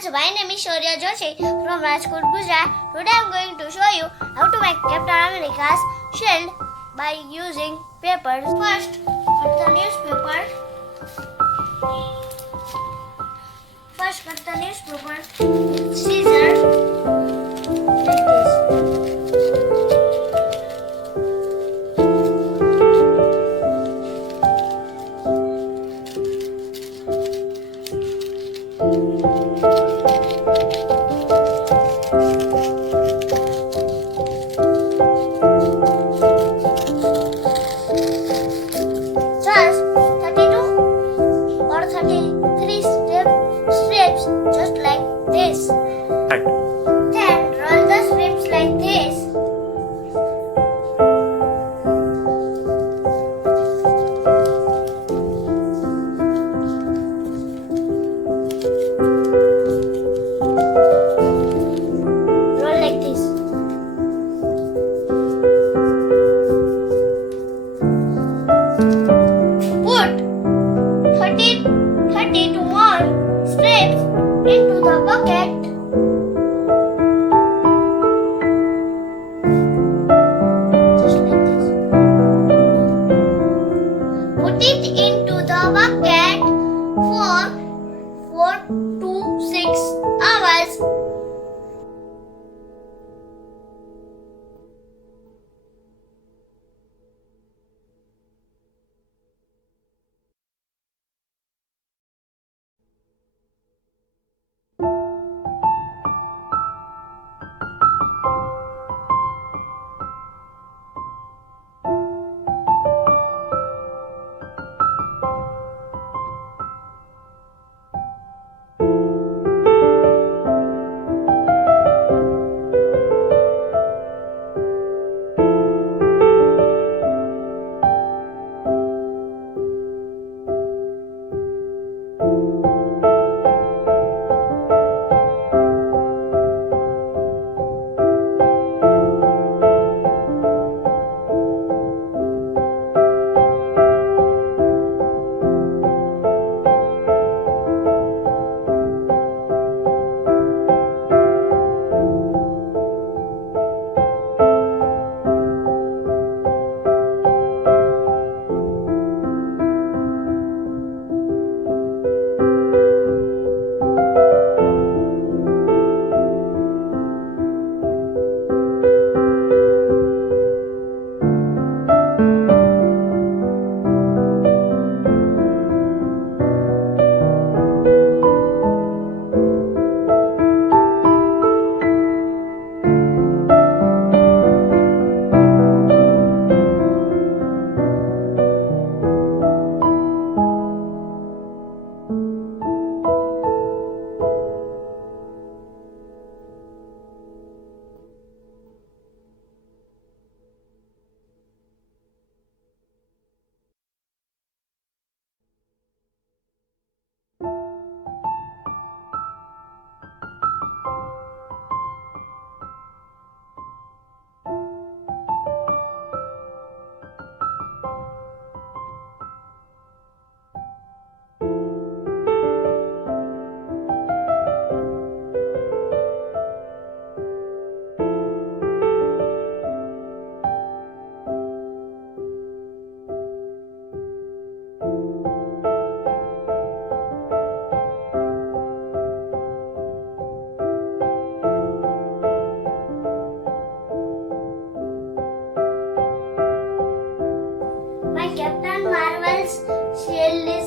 friends, my name is Shaurya Joshi from Rajkot, Gujarat. Today I am going to show you how to make Captain America's shield by using papers. First, cut the newspaper. With scissors like this. Just 32 or 33 strips just like this. Then roll the strips like this. Roll like this. Put 30 to more strips into the bucket. Just like this. Put it into the bucket for 4 to 6 hours. My Captain Marvel's shield is